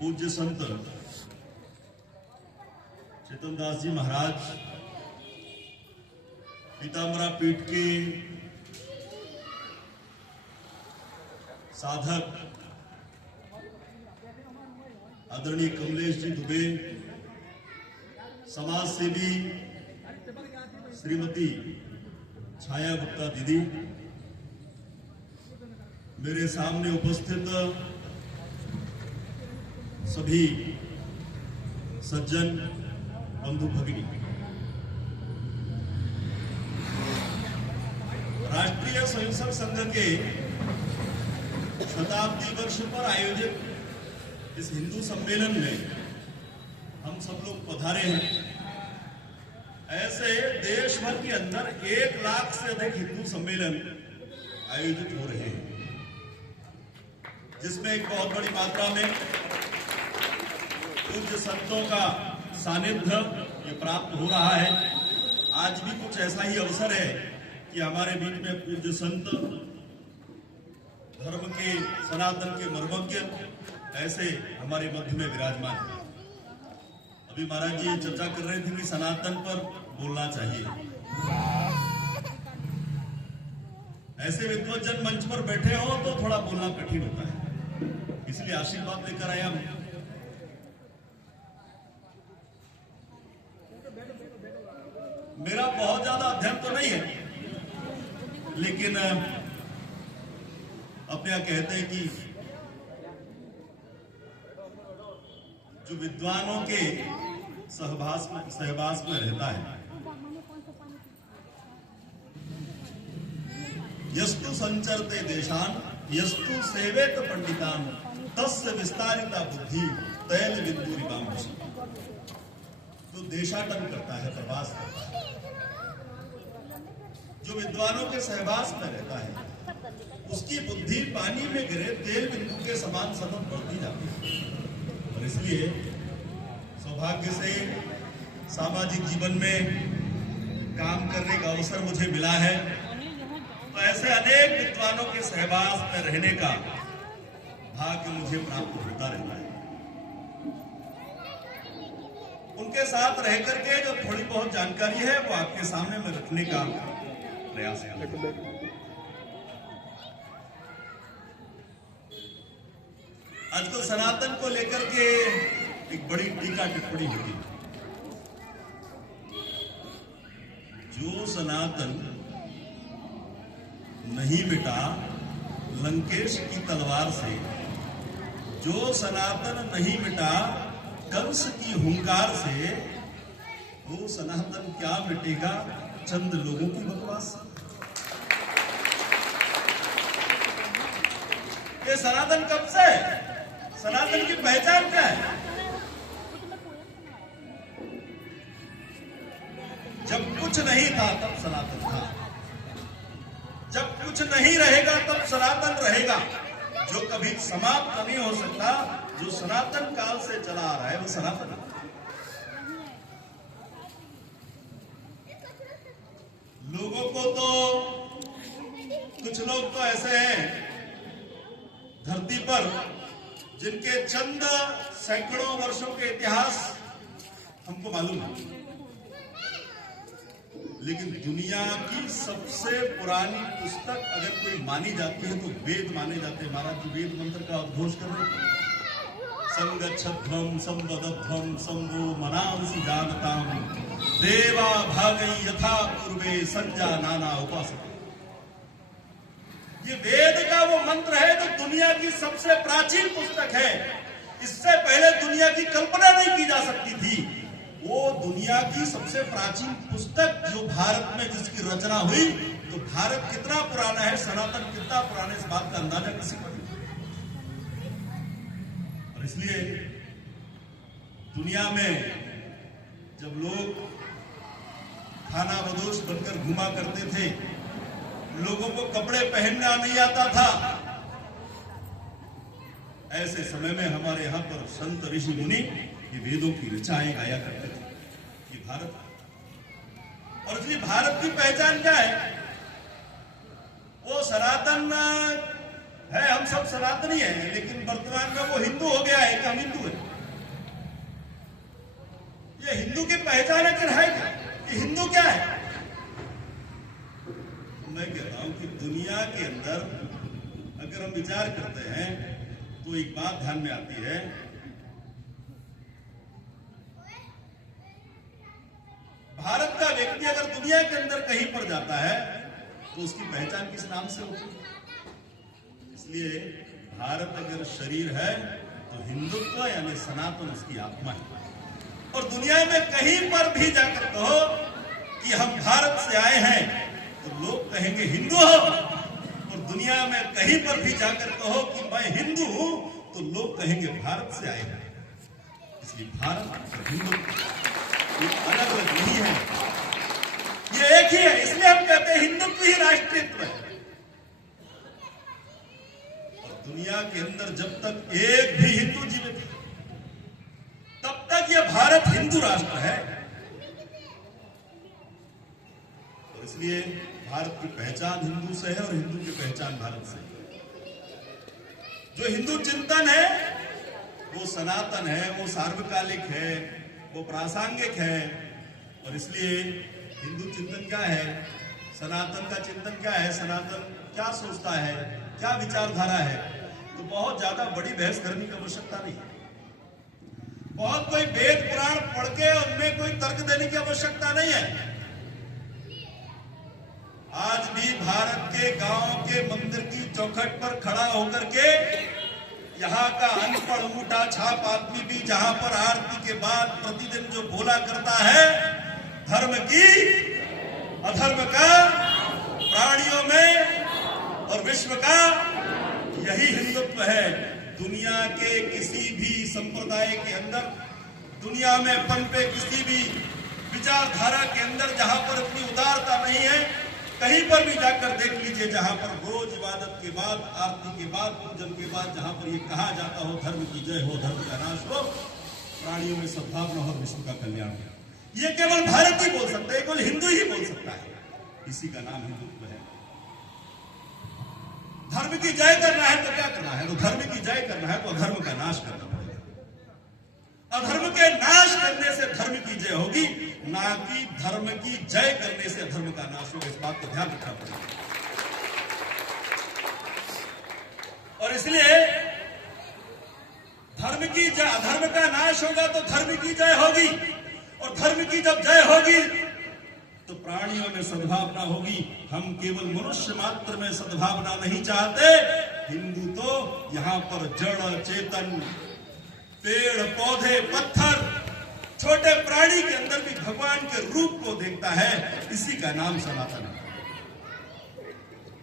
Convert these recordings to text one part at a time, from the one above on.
पूज्य संत चेतन दास जी महाराज पीताम्बरा पीठ के साधक आदरणीय कमलेश जी दुबे, समाज सेवी श्रीमती छाया गुप्ता दीदी, मेरे सामने उपस्थित सभी सज्जन बंधु भगिनी, राष्ट्रीय स्वयंसेवक संघ के शताब्दी वर्ष पर आयोजित इस हिंदू सम्मेलन में हम सब लोग पधारे हैं। ऐसे देश भर के अंदर 1 लाख से अधिक हिंदू सम्मेलन आयोजित हो रहे हैं, जिसमें एक बहुत बड़ी मात्रा में पूज्य संतों का सानिध्य ये प्राप्त हो रहा है। आज भी कुछ ऐसा ही अवसर है कि हमारे बीच में पूज्य संत, धर्म के, सनातन के मर्मज्ञ ऐसे हमारे मध्य में विराजमान है। अभी महाराज जी चर्चा कर रहे थे कि सनातन पर बोलना चाहिए। ऐसे विद्वज्जन मंच पर बैठे हो तो थोड़ा बोलना कठिन होता है, इसलिए आशीर्वाद लेकर आया हूं। मेरा बहुत ज्यादा अध्ययन तो नहीं है, लेकिन अपने यहां कहते हैं कि जो विद्वानों के सहवास में रहता है, यस्तु संचरते देशान यस्तु सेवेत पंडितान तस्य विस्तारिता बुद्धि तैल बिंदुरिवाम। जो देशाटन करता है, प्रवास करता है, जो विद्वानों के सहवास में रहता है, उसकी बुद्धि पानी में गिरे तेल बिंदु के समान सतत बढ़ती जाती है। और इसलिए सौभाग्य से सामाजिक जीवन में काम करने का अवसर मुझे मिला है, तो ऐसे अनेक विद्वानों के सहवास में रहने का भाग्य मुझे प्राप्त होता रहता है। उनके साथ रह करके जो थोड़ी बहुत जानकारी है वो आपके सामने में रखने का प्रयास है। आजकल सनातन को लेकर के एक बड़ी टीका टिप्पणी होती है। जो सनातन नहीं मिटा लंकेश की तलवार से, जो सनातन नहीं मिटा कंस की हुंकार से, वो सनातन क्या मिटेगा चंद लोगों की बकवास। ये सनातन कब से? सनातन की पहचान क्या है? जब कुछ नहीं था तब सनातन था, जब कुछ नहीं रहेगा तब सनातन रहेगा। जो कभी समाप्त नहीं हो सकता, जो सनातन काल से चला आ रहा है, वो सनातन है। लोगों को तो, कुछ लोग तो ऐसे हैं धरती पर जिनके चंद सैकड़ों वर्षों के इतिहास हमको मालूम है, लेकिन दुनिया की सबसे पुरानी पुस्तक अगर कोई मानी जाती है तो वेद माने जाते हैं। महाराज जी वेद मंत्र का उद्घोष कर रहे हैं, संगच्छध्वम संवदध्वम संभो मनांसि जानताम देवा भागई यथा पूर्वे संजा नाना उपासक। ये वेद का वो मंत्र है जो दुनिया की सबसे प्राचीन पुस्तक है। इससे पहले दुनिया की कल्पना नहीं की जा सकती थी। वो दुनिया की सबसे प्राचीन पुस्तक जो भारत में जिसकी रचना हुई, तो भारत कितना पुराना है, सनातन कितना पुराना है, इस बात का अंदाजा किसी को नहीं। और इसलिए दुनिया में जब लोग खाना बदोश बनकर घुमा करते थे, लोगों को कपड़े पहनना नहीं आता था, ऐसे समय में हमारे यहाँ पर संत ऋषि मुनि ये वेदों की ऋचाएं गाया करते थे। ये भारत, और इसलिए भारत की पहचान क्या है? वो सनातन है, हम सब सनातनी हैं, लेकिन वर्तमान में वो हिंदू हो गया है कि हम हिंदू हैं। हिंदू की पहचान अगर है क्या, कि हिंदू क्या है? मैं कहता हूं कि दुनिया के अंदर अगर हम विचार करते हैं तो एक बात ध्यान में आती है, भारत का व्यक्ति अगर दुनिया के अंदर कहीं पर जाता है तो उसकी पहचान किस नाम से होती है? इसलिए भारत अगर शरीर है तो हिंदुत्व यानी सनातन उसकी आत्मा है। और दुनिया में कहीं पर भी जाकर कहो कि हम भारत से आए हैं तो लोग कहेंगे हिंदू हो, और दुनिया में कहीं पर भी जाकर कहो कि मैं हिंदू हूं तो लोग कहेंगे भारत से आए हैं। इसलिए भारत और हिंदू अलग अलग नहीं है, ये एक ही है। इसलिए हम कहते हैं हिंदुत्व ही राष्ट्रीयत्व है। और दुनिया के अंदर जब तक एक भी हिंदू जीवित है तब तक यह भारत हिंदू राष्ट्र है। और इसलिए भारत की पहचान हिंदू से है और हिंदू की पहचान भारत से है। जो हिंदू चिंतन है वो सनातन है, वो सार्वकालिक है, वो प्रासंगिक है। और इसलिए हिंदू चिंतन क्या है, सनातन का चिंतन क्या है, सनातन क्या सोचता है, क्या विचारधारा है, तो बहुत ज्यादा बड़ी बहस करने की आवश्यकता नहीं है। बहुत कोई वेद पुराण पढ़ के उनमें कोई तर्क देने की आवश्यकता नहीं है। आज भी भारत के गांव के मंदिर की चौखट पर खड़ा होकर के यहाँ का अनपढ़ अंगूठा छाप आदमी भी जहां पर आरती के बाद प्रतिदिन जो बोला करता है, धर्म की अधर्म का प्राणियों में और विश्व का, यही हिंदुत्व है। दुनिया के किसी भी संप्रदाय के अंदर, दुनिया में पनपे किसी भी विचारधारा के अंदर जहां पर इतनी उदारता नहीं है, कहीं पर भी जाकर देख लीजिए जहां पर रोज इबादत के बाद, आरती के बाद, पूजन के बाद जहां पर ये कहा जाता हो धर्म की जय हो, धर्म का नाश हो, प्राणियों में सद्भावना हो, विश्व का कल्याण हो, ये केवल भारत ही बोल सकता है, केवल हिंदू ही बोल सकता है। इसी का नाम हिंदुत्व है। धर्म की जय करना है तो क्या करना है? तो धर्म की जय करना है तो अधर्म का नाश करना पड़ेगा। अधर्म के नाश करने से धर्म की जय होगी, ना कि धर्म की जय करने से धर्म का नाश होगा। इस बात को ध्यान रखना पड़ेगा। और इसलिए धर्म की जय, अधर्म का नाश होगा तो धर्म की जय होगी, और धर्म की जब जय होगी तो प्राणियों में सद्भावना होगी। हम केवल मनुष्य मात्र में सद्भावना नहीं चाहते। हिंदू तो यहां पर जड़ चेतन, पेड़ पौधे, पत्थर, छोटे प्राणी के अंदर भी भगवान के रूप को देखता है। इसी का नाम सनातन है।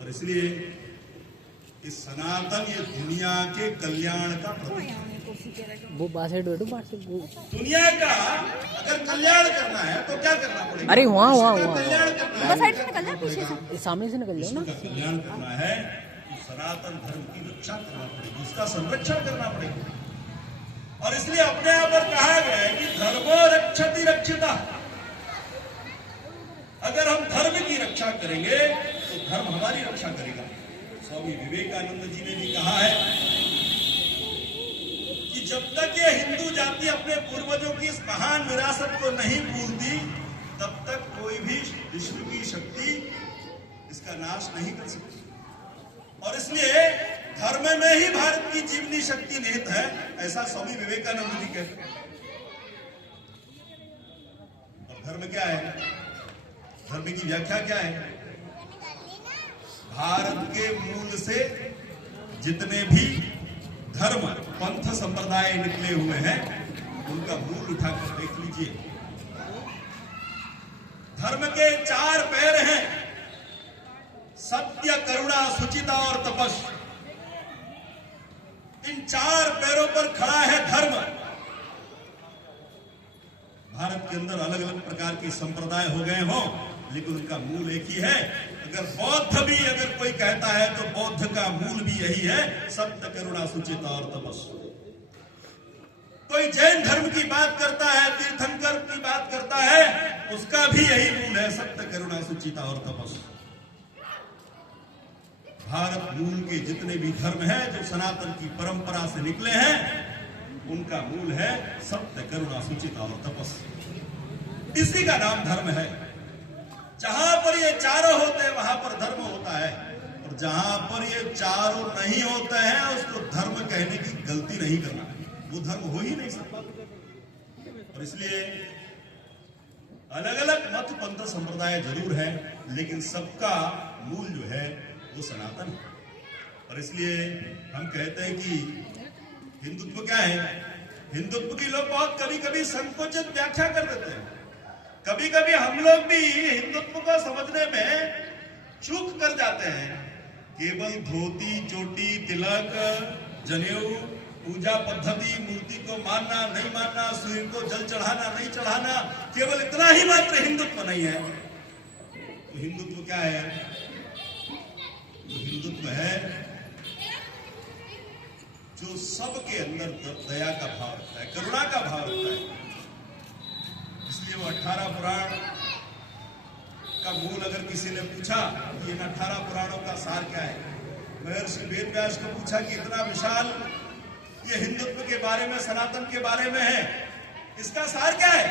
और इसलिए इस सनातन ये दुनिया के कल्याण का प्रतीक है। वो बासेट बैठो दुनिया का अगर कल्याण करना है तो क्या करना पड़ेगा? अरे वहाँ कल्याण करना है, सामने से निकल जाओ ना। कल्याण करना है तो सनातन धर्म की रक्षा करना पड़ेगी, उसका संरक्षण करना पड़ेगा। और इसलिए अपने आप पर कहा गया है कि धर्मो रक्षति रक्षिता। अगर हम धर्म की रक्षा करेंगे तो धर्म हमारी रक्षा करेगा। स्वामी विवेकानंद जी ने भी कहा है कि जब तक ये हिंदू जाति अपने पूर्वजों की इस महान विरासत को नहीं भूलती, तब तक कोई भी विश्व की शक्ति इसका नाश नहीं कर सकती। और इसलिए धर्म में ही भारत की जीवनी शक्ति निहित है, ऐसा स्वामी विवेकानंद जी कहते हैं। और धर्म क्या है? धर्म की व्याख्या क्या है? भारत के मूल से जितने भी धर्म, पंथ, संप्रदाय निकले हुए हैं, उनका मूल उठाकर देख लीजिए। धर्म के 4 पैर हैं, सत्य, करुणा, शुचिता और तपस्या। इन 4 पैरों पर खड़ा है धर्म। भारत के अंदर अलग अलग प्रकार के संप्रदाय हो गए हों, लेकिन उनका मूल एक ही है। अगर बौद्ध भी अगर कोई कहता है तो बौद्ध का मूल भी यही है, सत्य, करुणा, शुचिता और तपस्या। कोई जैन धर्म की बात करता है, तीर्थंकर की बात करता है, उसका भी यही मूल है, सत्य, करुणा, शुचिता और तपस्या। भारत मूल के जितने भी धर्म हैं जो सनातन की परंपरा से निकले हैं, उनका मूल है सत्य, करुणा, शुचिता और तपस्या। इसी का नाम धर्म है। जहां पर ये चारों होते हैं वहां पर धर्म होता है, और जहां पर ये चारों नहीं होते हैं उसको धर्म कहने की गलती नहीं करना, वो धर्म हो ही नहीं सकता। और इसलिए अलग अलग मत पंथ संप्रदाय जरूर है, लेकिन सबका मूल जो है वो सनातन है। और इसलिए हम कहते हैं कि हिंदुत्व क्या है। हिंदुत्व की लोग बहुत कभी कभी संकुचित व्याख्या कर देते हैं। कभी कभी हम लोग भी हिंदुत्व को समझने में चूक कर जाते हैं। केवल धोती, चोटी, तिलक, जनेऊ, पूजा पद्धति, मूर्ति को मानना नहीं मानना, सूर्य को जल चढ़ाना नहीं चढ़ाना, केवल इतना ही मात्र हिंदुत्व नहीं है। तो हिंदुत्व क्या है? तो हिंदुत्व है जो सबके अंदर दया का भाव रखता है, करुणा का भाव रखता है। इसलिए वो 18 पुराण का मूल अगर किसी ने पूछा कि इन 18 पुराणों का सार क्या है, महर्षि वेदव्यास को पूछा कि इतना विशाल ये हिंदुत्व के बारे में, सनातन के बारे में है, इसका सार क्या है?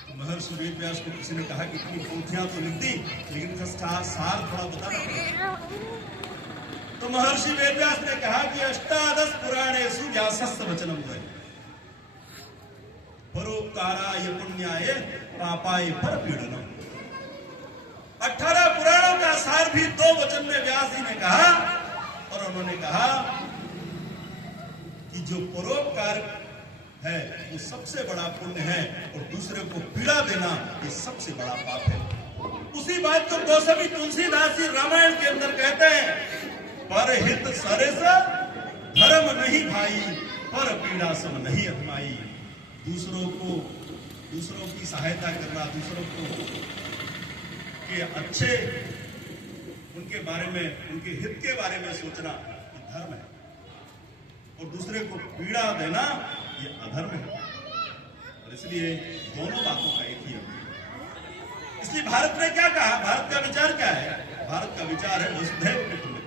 तो महर्षि वेदव्यास को किसी ने कहा कि इतनी पोथियां तो लिख दी, लेकिन इसका सार थोड़ा बताना पड़ेगा। तो महर्षि वेदव्यास ने कहा कि 18 पुराणेषु व्यासस्य वचनम है, परोपकाराय पुण्याय पापाय परपीडनम। 18 पुराणों का सार भी 2 वचन में व्यास जी ने कहा, और उन्होंने कहा कि जो परोपकार है वो सबसे बड़ा पुण्य है, और दूसरे को पीड़ा देना ये सबसे बड़ा पाप है। उसी बात को गोस्वामी तुलसीदास जी रामायण के अंदर कहते हैं, परहित सरिस धर्म नहीं भाई, पर पीड़ा सम नहीं अधमाई। दूसरों की सहायता करना, दूसरों को के अच्छे उनके बारे में, उनके हित के बारे में सोचना ये धर्म है, और दूसरे को पीड़ा देना ये अधर्म है। और इसलिए दोनों बातों का एक ही है। इसलिए भारत ने क्या कहा? भारत का विचार क्या है? भारत का विचार है वसुधैव कुटुंबकम।